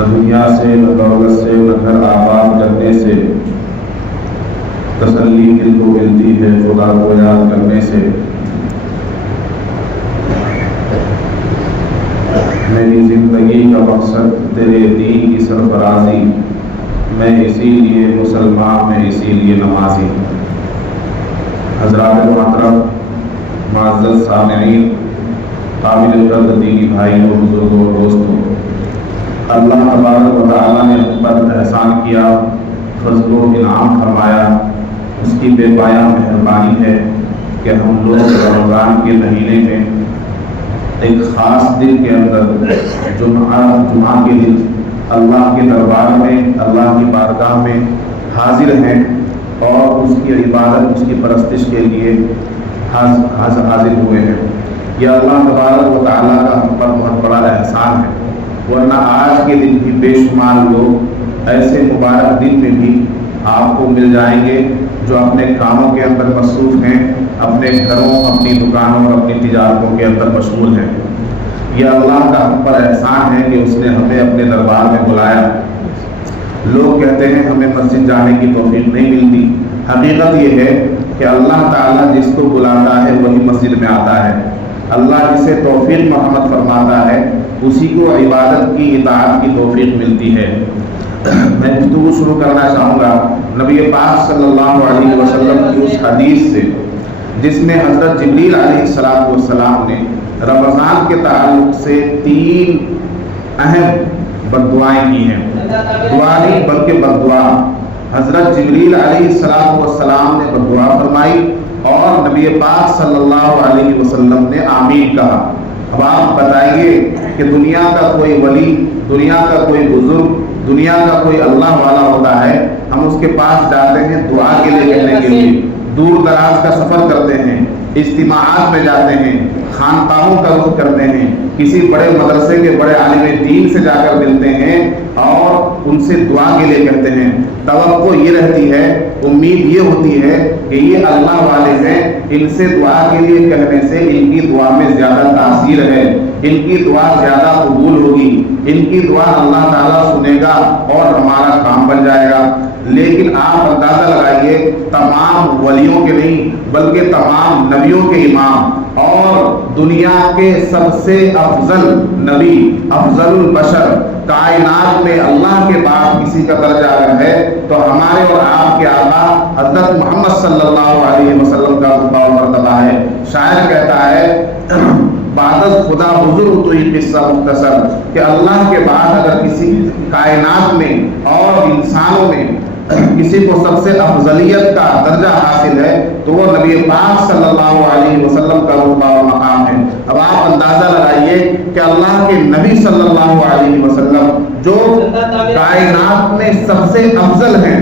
نہ دنیا سے، نہ دولت سے، نہ گھر آباد کرنے سے تسلی دل کو ملتی ہے خدا کو یاد کرنے سے۔ میری زندگی کا مقصد تیرے دین کی سرفرازی، میں اسی لیے مسلمان، میں اسی لیے نمازی۔ حضرات محترم، معزز سامعین، قابل قدر دینی بھائیوں، بزرگوں اور دوستوں، اللہ تبارک و تعالیٰ نے ہم پر احسان کیا، فضل و انعام فرمایا۔ اس کی بے پایہ مہربانی ہے کہ ہم لوگ رمضان کے مہینے میں ایک خاص دن کے اندر جمعہ کے دن اللہ کے دربار میں، اللہ کی بارگاہ میں حاضر ہیں اور اس کی عبادت، اس کی پرستش کے لیے حاضر ہوئے ہیں۔ یہ اللہ تبارک و تعالیٰ کا ہم پر بہت بڑا احسان ہے، ورنہ آج کے دن بھی بے شمار لوگ ایسے مبارک دن میں بھی آپ کو مل جائیں گے جو اپنے کاموں کے اندر مصروف ہیں، اپنے گھروں، اپنی دکانوں اور اپنی تجارتوں کے اندر مشغول ہیں۔ یہ اللہ کا ہم پر احسان ہے کہ اس نے ہمیں اپنے دربار میں بلایا۔ لوگ کہتے ہیں ہمیں مسجد جانے کی توفیق نہیں ملتی۔ حقیقت یہ ہے کہ اللہ تعالیٰ جس کو بلاتا ہے وہی مسجد میں آتا ہے۔ اللہ جسے توفیق مرحمت فرماتا ہے اسی کو عبادت کی، اطاعت کی توفیق ملتی ہے۔ میں گفتگو شروع کرنا چاہوں گا نبی پاک صلی اللہ علیہ وسلم کی اس حدیث سے جس میں حضرت جبریل علیہ السلام نے رمضان کے تعلق سے 3 اہم بددعائیں کی ہیں۔ دعا نہیں بلکہ بددعا۔ حضرت جبریل علیہ السلام نے بددعا فرمائی اور نبی پاک صلی اللہ علیہ وسلم نے آمین کہا۔ اب آپ بتائیے کہ دنیا کا کوئی ولی، دنیا کا کوئی بزرگ، دنیا کا کوئی اللہ والا ہوتا ہے، ہم اس کے پاس جاتے ہیں دعا کے لیے کہنے کے لیے، دور دراز کا سفر کرتے ہیں، اجتماعات میں جاتے ہیں، خانقاہوں کا رخ کرتے ہیں، کسی بڑے مدرسے کے بڑے عالم دین سے جا کر ملتے ہیں اور ان سے دعا کے لیے کہتے ہیں۔ توقع یہ رہتی ہے، امید یہ ہوتی ہے کہ یہ اللہ والے ہیں، ان سے دعا کے لیے کہنے سے ان کی دعا میں زیادہ تاثیر ہے، ان کی دعا زیادہ قبول ہوگی، ان کی دعا اللہ تعالیٰ سنے گا اور ہمارا کام بن جائے گا۔ لیکن آپ اندازہ لگائیے، تمام ولیوں کے نہیں بلکہ تمام نبیوں کے امام اور دنیا کے سب سے افضل نبی، افضل البشر، کائنات میں اللہ کے بعد کسی کا درجہ اگر ہے تو ہمارے اور آپ کے آقا حضرت محمد صلی اللہ علیہ وسلم کا رتبہ و مرتبہ ہے۔ شاعر کہتا ہے بعد از خدا بزرگ تو یہ قصہ مختصر، کہ اللہ کے بعد اگر کسی کائنات میں اور انسانوں میں کسی کو سب سے افضلیت کا درجہ حاصل ہے تو وہ نبی پاک صلی اللہ علیہ وسلم کا رتبہ و مقام ہے۔ اب آپ اندازہ لگائیے کہ اللہ کے نبی صلی اللہ علیہ وسلم جو کائنات میں سب سے افضل ہیں،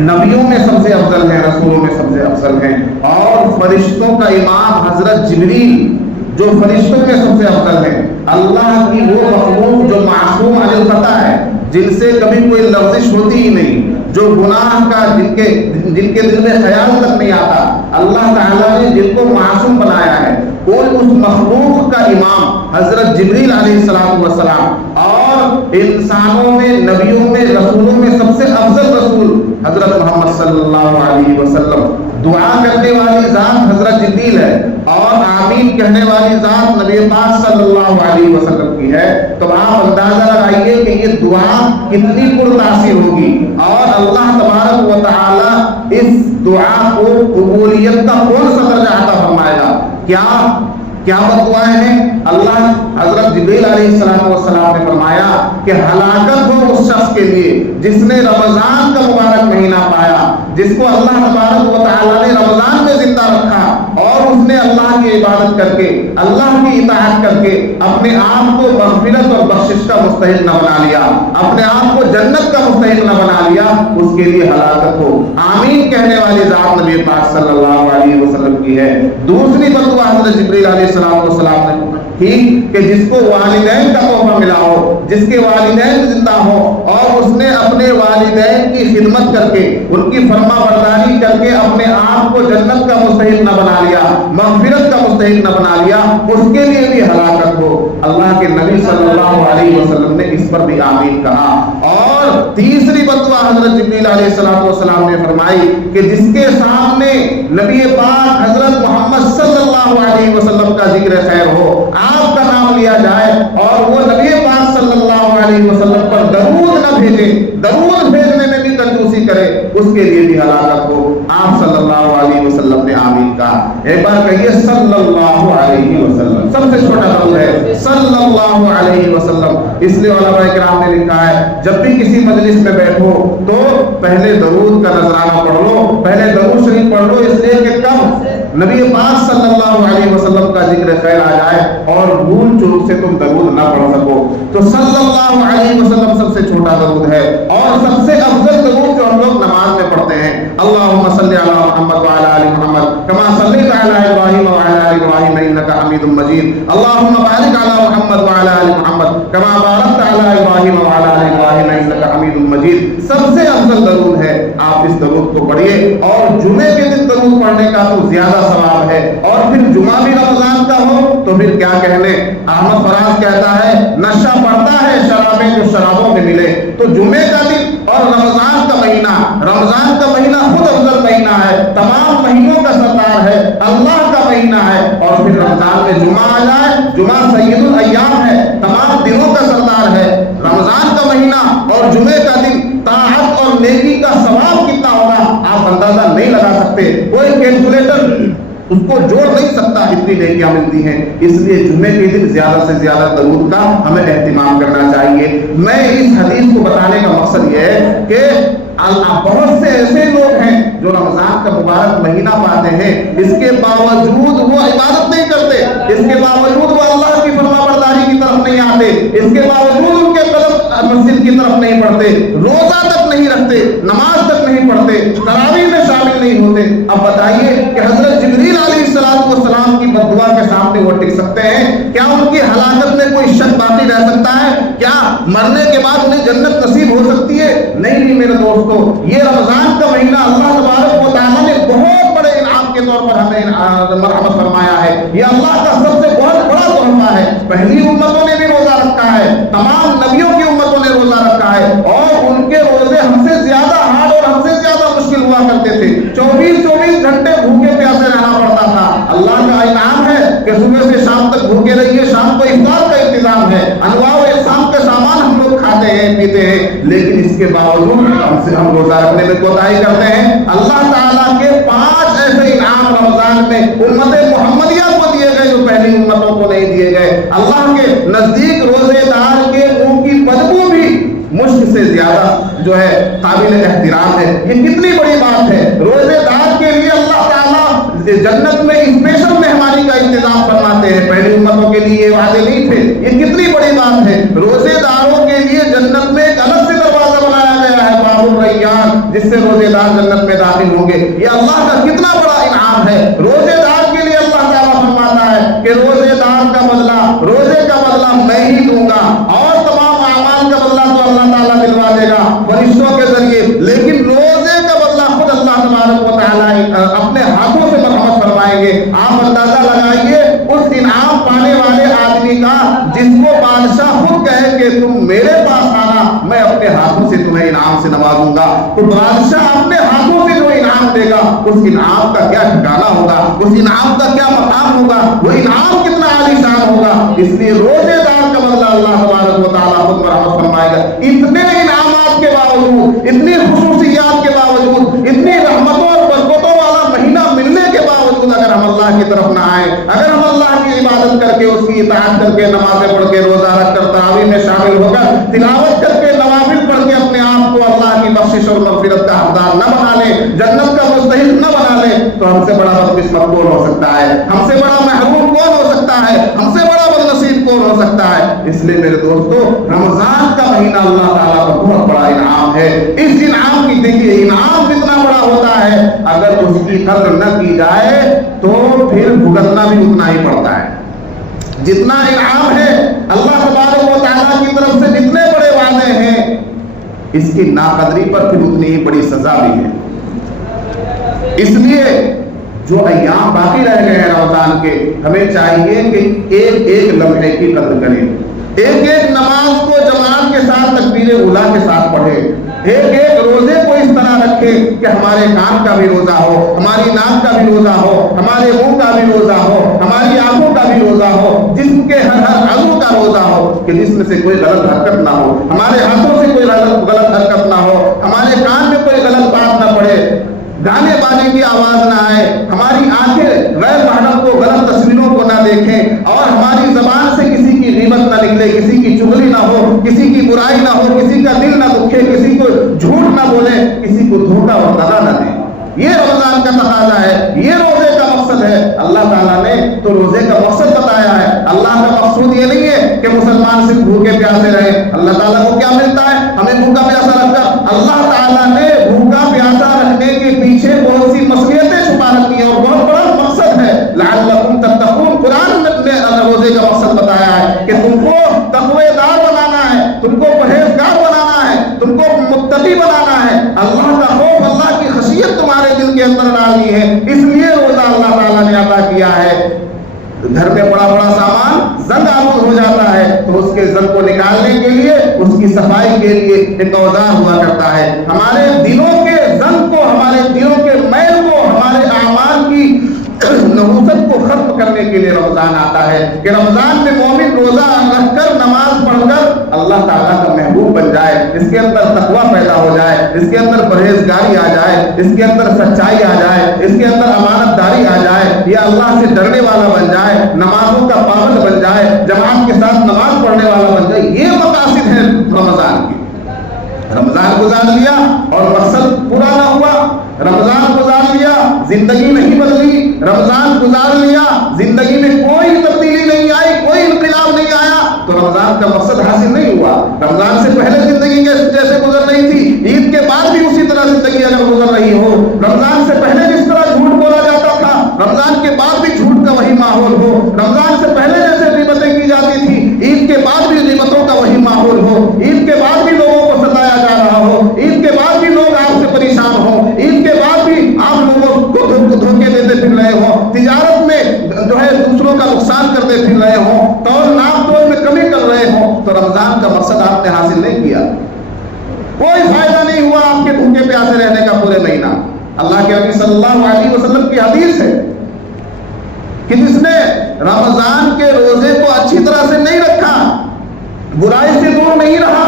نبیوں میں سب سے افضل ہیں، رسولوں میں سب سے افضل ہیں، اور فرشتوں کا امام حضرت جبریل جو فرشتوں میں سب سے افضل ہے، اللہ کی وہ مخلوق جو معصوم عن الخطا ہے، جن سے کبھی کوئی لفظش ہوتی ہی نہیں، جو گناہ کا جن کے دل میں خیال تک نہیں آتا، اللہ تعالیٰ نے جن کو معصوم بنایا ہے، اس مخلوق کا امام حضرت جبریل علیہ السلام، اور انسانوں میں، نبیوں میں، رسولوں میں سب سے افضل رسول حضرت محمد صلی اللہ علیہ وسلم۔ دعا کرنے والی ذات حضرت جبریل ہے اور آمین کہنے والی ذات نبی پاک صلی اللہ علیہ وسلم کی ہے۔ تو آپ اندازہ لگائیے کہ یہ دعا کتنی پر تاثیر ہوگی، اور اللہ تبارک و تعالی اس دعا کو قبولیت کا کون سا درجہ عطا فرمائے گا؟ کیا بددعائیں ہیں؟ اللہ حضرت جبریل علیہ السلام نے فرمایا کہ ہلاکت ہو اس شخص کے لیے جس نے رمضان کا مبارک مہینہ پایا، جس کو اللہ تبارک و تعالیٰ نے رمضان میں زندہ رکھا اور اس نے اللہ کی عبادت کر کے، اللہ کی اطاعت کر کے اپنے آپ کو مغفرت اور بخشش کا مستحق نہ بنا لیا، اپنے آپ کو جنت کا مستحق نہ بنا لیا، اس کے لیے ہلاکت ہو۔ آمین کہنے والی ذات نبی پاک صلی اللہ علیہ وسلم کی ہے۔ دوسری بددعا حضرت جبریل علیہ السلام نے ठीक कि जिसको वालिदैन का तोहफा मिला हो, जिसके वालिदैन जिंदा हो और उसने अपने वालिदैन की खिदमत करके उनकी फरमा बरदारी करके अपने आप को जन्नत का मुस्तहिक न बना लिया, मग़फ़िरत का मुस्तहिक न बना लिया, उसके लिए भी हलाकत हो। अल्लाह के नबी सल्लल्लाहु अलैहि वसल्लम ने इस पर भी आमीन कहा। और तीसरी बददुआ हजरत जिब्रील अलैहिस्सलाम ने फरमाई कि जिसके सामने नबी पाक हजरत मोहम्मद सल्लल्लाहु अलैहि वसल्लम का जिक्र खैर हो, आपका नाम लिया जाए और वो नबी पाक सल्लल्लाहु अलैहि वसल्लम पर दरूद न भेजे, दरूद भेजने में भी कंजूसी करे, उसके लिए भी हलाकत हो। आप सल्लल्लाहु अलैहि वसल्लम ने आमीन कहा। एक बार कहिए सल्लल्लाहु अलैहि वसल्लम। सबसे छोटा दरूद है सल्लल्लाहु अलैहि वसल्लम। इसलिए उलमा इकराम ने लिखा है जब भी किसी मजलिस में बैठो तो पहले दरूद का नजराना पढ़ लो, पहले दरूद शरीफ पढ़ लो, इसलिए कि कब नबी पाक सल्लल्लाहु अलैहि वसल्लम का जिक्र खैर आ जाए और भूल चूक से तुम दरूद ना पढ़ सको। तो सल्लल्लाहु अलैहि वसल्लम सबसे छोटा दरूद है और सबसे अफजल दरूद जो हम लोग नमाज में पढ़ते हैं, अल्लाहुम्मा सल्ली अला मुहम्मद व अला आलि मुहम्मद कमा सल्लैता अला इब्राहीम व अला आलि इब्राहीम इन्नका हमीदुम मजीद, अल्लाहुम्मा बारिक अला मुहम्मद व अला आलि मुहम्मद कमा बारकता अला इब्राहीम व अला आलि इब्राहीम इन्नका हमीदुम मजीद। सबसे अफजल दरूद है, आप इस दरूद को पढ़िए। और जुमे के दिन दरूद पढ़ने का तो ज्यादा सवाब है, और फिर जुमा भी रमजान का हो तो फिर क्या कहने। अहमद फराज कहता है नशा पड़ता है शराबें जो शराबों में मिले। तो जुमे का दिन और रमजान का महीना, रमजान का महीना खुद अफजल महीना है, तमाम महीनों का सरदार है, अल्लाह का महीना है। और फिर रमजान में जुमा आ जाए, जुमा सैयदुल अय्याम है, तमाम दिनों का सरदार है। रमजान का महीना और जुमे का दिन ताअत और नेकी का सवाब कितना होगा आप अंदाजा नहीं लगा सकते, कोई कैलकुलेटर उसको जोड़ नहीं सकता, इतनी नेकियां मिलती हैं। इसलिए जुमे के दिन ज्यादा से ज्यादा दरूद का हमें एहतिमाम करना चाहिए। मैं इस हदीस को बताने का मकसद यह है कि बहुत से ऐसे लोग हैं जो रमजान का मुबारक महीना पाते हैं, इसके बावजूद वो इबादत नहीं करते, इसके बावजूद वो अल्लाह की फरमाबरदारी की तरफ नहीं आते, इसके बावजूद उनके कदम मस्जिद की तरफ नहीं बढ़ते, रोजा तक नहीं रखते, नमाज तक नहीं पढ़ते, तरावीह में शामिल नहीं होते। अब बताइए कि हजरत जिब्रील अलैहिस्सलाम की बद्दुआ के सामने वो टिक सकते हैं? क्या उनकी हलाकत में कोई शक बाकी रह सकता है? क्या मरने के बाद उन्हें जन्नत नसीब हो सकती है? नहीं मेरे दोस्तों, ये रमजान का महीना अल्लाह तबारक व तआला ने बहुत बड़े इनाम के तौर पर हमें मरहमत फरमाया है। ये अल्लाह का सबसे बहुत बड़ा तोहफा है। पहली उम्मतों ने भी रोजा रखा है, तमाम नबियों की उम्मतों ने रोजा रखा है और उनके रोजे हमसे ज्यादा हार्ड और हमसे ज्यादा मुश्किल हुआ करते थे। 24-24 घंटे भूखे प्यासे रहना पड़ता था। अल्लाह का इनाम है कि सुबह से शाम तक भूखे रहिए, शाम को इफ्तार का इंतजाम है, अनवाउ इक़साम के सामान हम लोग खाते हैं पीते हैं, लेकिन इसके बावजूद हमसे हम रोजा रखने में कोताही करते हैं। अल्लाह ताला के 5 ऐसे इनाम रमजान में उम्मत मुहम्मदिया को दिए गए जो पहली उम्मतों को नहीं दिए गए। अल्लाह के नजदीक रोजेदार के मुंह की बदबू भी मुश्क से ज्यादा जो है काबिल एहतराम है। ये कितनी बड़ी बात है। रोजेदार के लिए अल्लाह ताला जन्नत में स्पेशल मेहमानी का इंतजाम फरमाते हैं, पहली उम्मतों के लिए वादे नहीं थे। ये कितनी बड़ी बात है। रोजेदारों के लिए जन्नत में एक अलग से दरवाजा बनाया गया है, बाबुर रैयान, जिससे रोजेदार जन्नत में दाखिल होंगे। ये अल्लाह का कितना बड़ा इनाम है। रोजेदार के लिए अल्लाह ताला फरमाता है कि रोजेदार का बदला, रोजे का बदला मैं ही दूंगा और तमाम अमाल का बदला तो अल्लाह ताला दिलवा देगा फरिश्तों के जरिए, लेकिन रोजे का बदला खुद अल्लाह तबारक व तआला अपने हाथों से मरहमत फरमाएंगे। आप अंदाजा लगाइए उस इनाम पाने वाले आदमी का जिसको बादशाह खुद कहे कि तुम मेरे पास आना, मैं अपने हाथों से तुम्हें इनाम से नवाजूंगा। तो बादशाह अपने हाथों से जो इनाम देगा उस इनाम का क्या ठिकाना होगा, उस इनाम का क्या मकाम होगा, वो इनाम कितना आलीशान होगा। इसलिए रोजेदार का बदला अल्लाह तबारक व तआला खुद मरहमत फरमाएगा। इतने इनामात के बावजूद, इतनी खुसूसियात के बावजूद, इतनी रहमतों और बरकतों वाला महीना मिलने के बावजूद अगर हम अल्लाह की तरफ ना आए, अगर हम अल्लाह की इबादत करके, उसकी इताअत करके, नमाज़ें पढ़ के, रोजा रख कर, तरावीह में शामिल होकर, तिलावत करके, नवाफिल पढ़ के अपने आप को अल्लाह की बख्शिश और मग़फ़िरत का हक़दार न बना ले, जन्नत का मुस्तहिक़ न बना ले, तो हमसे बड़ा बदकिस्मत कौन हो सकता है? हमसे बड़ा महरूम कौन हो सकता है? हमसे बड़ा बदनसीब कौन हो सकता है? इसलिए मेरे दोस्तों, रमजान का महीना अल्लाह ताला का बहुत बड़ा इनाम है। इस इनाम की देखिए, इनाम कितना बड़ा होता है, अगर उसकी कदर न की जाए तो फिर भुगतना भी उतना ही पड़ता है। جتنا انعام ہے اللہ تبارک و تعالیٰ کی طرف سے جتنے بڑے وعدے ہیں، اس کی ناقدری پر پھر اتنی ہی بڑی سزا بھی ہے۔ اس لیے جو ایام باقی رہ گئے ہیں رمضان کے، ہمیں چاہیے کہ ایک ایک لمحے کی قدر کریں، ایک ایک نماز کو جماعت کے ساتھ تکبیر اولیٰ کے ساتھ پڑھیں، ایک ایک روزے کو اس طرح رکھے کہ ہمارے کان کا بھی روزہ ہو، ہماری ناک کا بھی روزہ ہو، ہمارے منہ کا بھی روزہ ہو، ہماری آنکھوں کا بھی روزہ ہو، جسم کے ہر عضو کا روزہ ہو کہ جسم سے کوئی غلط حرکت نہ ہو، ہمارے ہاتھوں سے کوئی غلط حرکت نہ ہو، ہمارے کان میں کوئی غلط بات نہ پڑے، گانے بانے کی آواز نہ آئے، ہماری آنکھیں غیر محرم کو غلط تصویروں کو نہ دیکھیں، اور ہماری زبان سے کسی کی غیبت نہ نکلے، کسی کی چغلی نہ ہو، کسی کی برائی نہ ہو، کسی کا دل نہ دکھے، کسی کو جھوٹ نہ بولے، کسی کو دھوکہ اور دغا نہ دیں۔ یہ رمضان کا تقاضا ہے، یہ روزے کا مقصد ہے۔ اللہ تعالیٰ نے تو روزے کا مقصد بتایا ہے۔ اللہ کا مقصود یہ نہیں ہے کہ مسلمان صرف بھوکے پیاسے رہے۔ اللہ تعالیٰ کو کیا ملتا ہے ہمیں بھوکا پیاسا رکھ کر؟ اللہ تعالیٰ نے بھوکا پیاسا رکھنے کے پیچھے بہت سی مصلحتیں چھپا رکھی ہیں اور بہت بڑا مقصد ہے، لعلکم تتقون۔ قرآن نے روزے کا مقصد بتایا ہے کہ تم کو تقوی دار بنانا ہے، تم کو پرہیزگار بنانا ہے، تم کو متقی بنانا ہے، اللہ کا خوف، اللہ کی خشیت تمہارے دل کے اندر ڈالنی ہے۔ اس لیے روزہ اللہ تعالیٰ نے عطا کیا ہے۔ گھر میں بڑا بڑا سامان زنگ آلود ہو جاتا ہے تو اس کے زنگ کو نکالنے کے لیے، اس کی صفائی کے لیے ایک اوزار ہوا کرتا ہے۔ ہمارے دلوں کے زنگ کو، ہمارے دلوں کے میل کو، ہمارے اعمال کی نحوست کو ختم کرنے کے لیے رمضان آتا ہے کہ رمضان میں مومن روزہ رکھ کر، نماز پڑھ کر اللہ تعالیٰ کا محبوب بن جائے، اس کے اندر تقویٰ پیدا ہو جائے، اس کے اندر پرہیزگاری آ جائے، اس کے اندر سچائی آ جائے، اس کے اندر امانت داری آ جائے، یا اللہ سے ڈرنے والا بن جائے، نمازوں کا پابند بن جائے، جماعت کے ساتھ نماز پڑھنے والا بن جائے۔ یہ مقاصد ہیں رمضان کی۔ رمضان گزار لیا اور مقصد پورا نہ ہوا، رمضان گزار لیا زندگی نہیں بدلی، رمضان گزار لیا زندگی میں کوئی تبدیلی نہیں آئی، کوئی انقلاب نہیں آیا، تو رمضان کا مقصد حاصل نہیں ہوا۔ رمضان سے پہلے زندگی جیسے گزر رہی تھی، عید کے بعد بھی اسی طرح زندگی اگر گزر رہی ہو، رمضان سے پہلے جس طرح جھوٹ بولا جاتا تھا، رمضان کے بعد بھی جھوٹ کا وہی ماحول ہو، رمضان سے پہلے جیسے غیبتیں کی جاتی تھی، عید کے بعد بھی غیبتوں کا وہی ماحول ہو، عید کے بعد بھی لوگوں کو ستایا جا رہا ہو، عید کے بعد بھی لوگ آپ سے پریشان ہوں، عید کے بعد بھی آپ لوگوں کو دھوکے دیتے پھر رہے ہوں، تجارت میں جو ہے دوسروں کا نقصان کرتے پھر رہے ہوں، تول ناپ تول میں کمی کر رہے ہوں، تو رمضان کا مقصد آپ نے حاصل نہیں کیا، کوئی فائدہ نہیں ہوا آپ کے بھوکے پیاسے رہنے کا پورے مہینہ۔ اللہ کے نبی صلی اللہ علیہ وسلم کی حدیث ہے کہ جس نے رمضان کے روزے کو اچھی طرح سے نہیں رکھا، برائی سے دور نہیں رہا،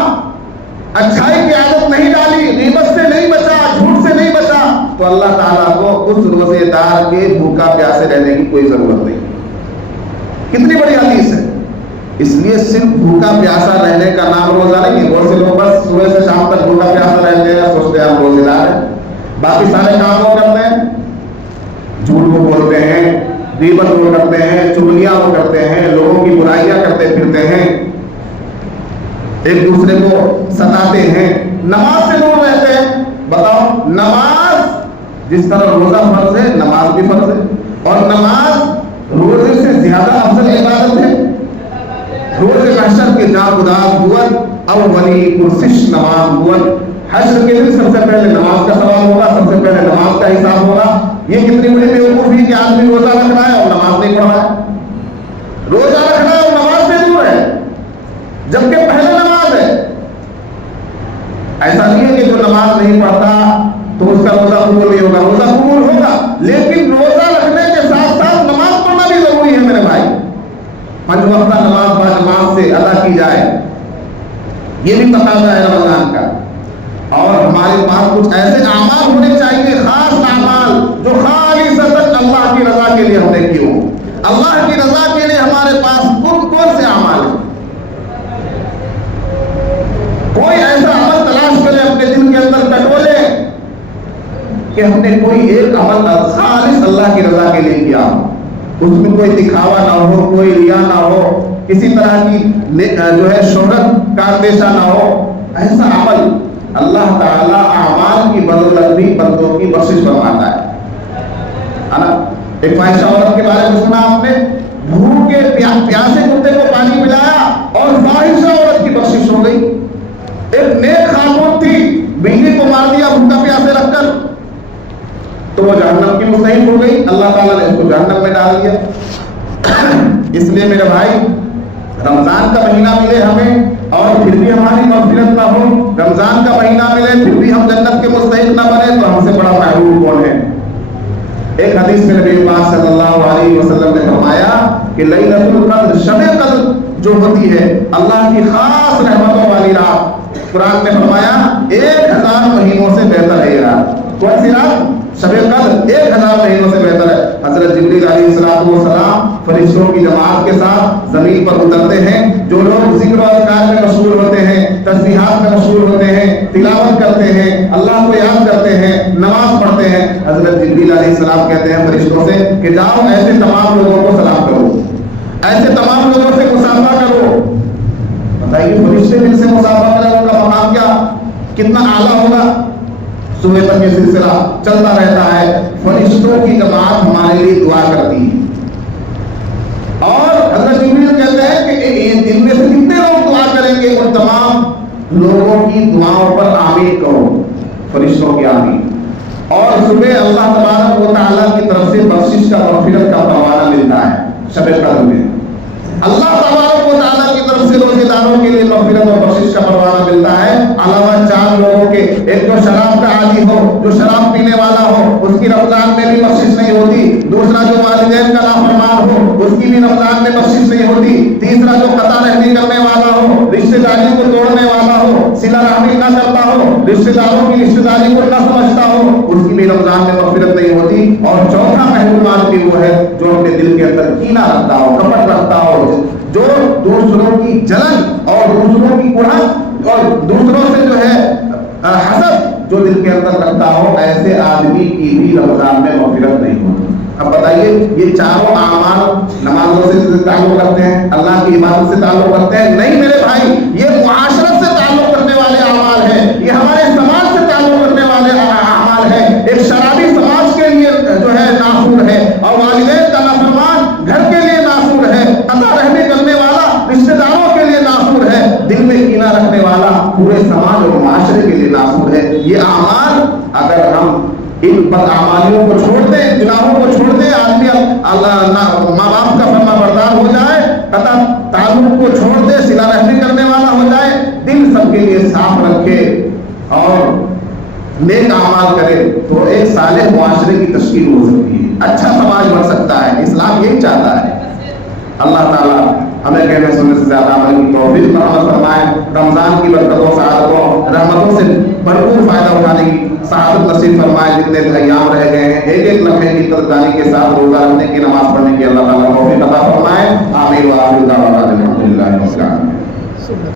اچھائی کی عادت نہیں ڈالی، غیبت سے نہیں بچا، جھوٹ سے نہیں بچا، تو اللہ تعالیٰ کو اس روزے دار کے بھوکا پیاسے رہنے کی کوئی ضرورت نہیں۔ کتنی بڑی حدیث ہے۔ اس لیے صرف بھوکا پیاسا رہنے کا نام روزہ نہیں ہے۔ بہت سے لوگ بس صبح سے شام تک بھوکا پیاسا رہتے ہیں، سوچتے ہیں ہم روزے دار ہیں، باقی سارے کام وہ کرتے ہیں، جھوٹ کو بولتے ہیں، غیبت وہ کرتے ہیں، چغلیاں وہ کرتے ہیں، لوگوں کی برائیاں کرتے پھرتے ہیں، ایک دوسرے کو ستاتے ہیں، نماز سے دور رہتے ہیں۔ بتاؤ، نماز جس طرح روزہ فرض ہے، نماز بھی فرض ہے، اور نماز روزے سے زیادہ افضل عبادت ہے۔ روز محشر کے جا گداز بود اولی پرسش نماز بود۔ حشر کے دن سب سے پہلے نماز کا سوال ہوگا، سب سے پہلے نماز کا حساب ہوگا۔ یہ کتنی بڑی بیوقوفی کہ آدمی روزہ رکھ رہا ہے اور نماز نہیں پڑھ رہا ہے، روزہ رکھ رہا ہے اور نماز سے دور ہے، جبکہ پہلے نماز ہے۔ ایسا نہیں ہے کہ جو نماز نہیں پڑھتا تو اس کا روزہ قبول نہیں ہوگا، روزہ قبول ہوگا، لیکن روزہ رکھنے کے ساتھ ساتھ نماز پڑھنا بھی ضروری ہے میرے بھائی۔ 5 وقتہ نماز با جماعت سے ادا کی جائے، یہ بھی تقاضا ہے رمضان کا۔ اور ہمارے پاس کچھ ایسے اعمال ہونے چاہیے، خاص اعمال جو خالصتاً اللہ کی رضا کے لیے ہم نے کی ہوں۔ اللہ کی رضا کے لیے ہمارے پاس کون سے اعمال ہیں؟ کوئی ایسا عمل تلاش کرے، اپنے دل کے اندر ٹٹولے کہ ہم نے کوئی ایک عمل خالص اللہ کی رضا کے لیے کیا ہو، اس میں کوئی دکھاوا نہ ہو، کوئی ریا نہ ہو، کسی طرح کی جو ہے شہرت کا اندیشہ نہ ہو۔ ایسا عمل اللہ تعالیٰ اعمال کی بدولت بھی بندوں کی بخشش فرماتا ہے نا۔ ایک فاحشہ عورت کے بارے میں سنا آپ نے، भूखे प्यासे कुत्ते को पानी पिलाया और फाहिशा औरत की बख्शिश हो गई। एक नेक खातून थी, बिल्ली को मार दिया भूखा प्यासे रखकर, तो वो जहन्नम की मुस्तहिक हो गई, अल्लाह ताला ने उसको जहन्नम में डाल दिया। इसलिए मेरे भाई, रमजान का महीना मिले हमें और फिर भी हमारी मग़फ़िरत ना हो, रमजान का महीना मिले फिर भी हम जन्नत के मुस्तहिक ना बने, तो हमसे बड़ा महरूम कौन है। एक हदीस में नबी पाक सल्लल्लाहु अलैहि वसल्लम ने फरमाया कि लैलतुल क़द्र, शब क़द्र जो होती है, अल्लाह की खास रहमतों वाली रात, कुरान में फरमाया 1000 महीनों से बेहतर है ये रात। कौन सी रात? शब क़द्र 1000 महीनों से बेहतर है। हज़रत जिब्रील अलैहिस्सलाम फरिश्तों की जमात के साथ जमीन पर उतरते हैं। जो लोग जिक्र और अज़कार में मशगूल होते हैं, तस्बीहात में मशगूल होते हैं, तिलावत करते हैं, अल्लाह को याद करते हैं, नमाज पढ़ते हैं, हज़रत जिब्रील अलैहिस्सलाम कहते हैं फरिश्तों से कि जाओ ऐसे तमाम लोगों को सलाम करो, ऐसे तमाम लोगों से मुसाफा करो। बताइए, फरिश्ते जिनसे मुसाफा करें उनका मकाम क्या कितना आला होगा। सुबह तक ये सिलसिला चलता रहता है, फरिश्तों की जमात हमारे लिए दुआ करती है। और हज़रत जिब्रील कहते हैं कि इनमें से कितने लोग दुआ करेंगे, उन तमाम लोगों की दुआओं पर आमीन कहो, फरिश्तों की आमीन। और सुबह अल्लाह तबारक व तआला की तरफ से बख्शिश का, मग़फ़िरत का परवाना मिलता है शब क़द्र में। अल्लाह तबारक व तआला की तरफ से रोजेदारों के लिए मग़फ़िरत और बख्शिश का परवाना मिलता है। अलावा 4 लोगों के, एक जो शराब का आदी हो, जो शराब पीने वाला हो, उसकी रमजान में भी बख्शिश नहीं होती। दूसरा जो वालिदैन का नाफरमान हो, उसकी भी रमजान में बख्शिश नहीं होती। तीसरा जो कता रहमी करने वाला हो, रिश्तेदारी को तोड़ने वाला हो, सिला रहमी न करता हो, रिश्तेदारों की रिश्तेदारी को न समझता हो, उसकी भी रमजान में मग़फ़िरत नहीं होती। और चौथा महबूब आदमी वो है जो अपने दिल के अंदर कीना रखता हो, कपट रखता हो, जो दूसरों की जलन और दूसरों की कुढ़न और दूसरों से जो है हसद जो दिल के अंदर रखता हो, ऐसे आदमी की भी रमजान में मग़फ़िरत नहीं होती। अब बताइए, ये चारों आमाल नमाजों से ताल्लुक़ रखते हैं, अल्लाह की इबादत से ताल्लुक़ रखते हैं? नहीं मेरे भाई, ये मुआशरत से ताल्लुक़ रखने वाले आमाल हैं, ये हमारे समाज से ताल्लुक़ रखने वाले आमाल हैं। एक शराबी समाज के लिए जो है नासूर है, और वालिदैन का नाफरमान घर के लिए नासूर है, कता रहमी करने वाला रिश्तेदारों के लिए नासूर है, दिल में कीना रखने वाला पूरे समाज और माशरे के लिए नासूर है। ये आमाल अगर हम इन बदआमालियों को छोड़ दें, गुनाहों को छोड़ दें, आदमी माँ बाप का फरमा बरदार हो जाए, कता ताल्लुक को छोड़ दे, सिला रहमी करने वाला हो जाए, दिल सबके लिए साफ रखे और नेक आमाल करे, तो एक सालेह मुआशरे की तश्कील हो सकती है, अच्छा समाज बन सकता है। इस्लाम यही चाहता है। अल्लाह ताला हमें कहने सुनने से ज्यादा अमल की तौफीक अता फरमाए। रमजान की बरकतों, सआदतों, रहमतों से भरपूर फायदा उठाने की सआदत नसीब फरमाए। जितने अय्याम रह गए हैं, एक लम्हे की कदरदानी के साथ रोजा रखने की, नमाज पढ़ने की अल्लाह ताला तौफीक अता फरमाए। आमीन व आखिर दावाना अल्हम्दुलिल्लाहि रब्बिल आलमीन।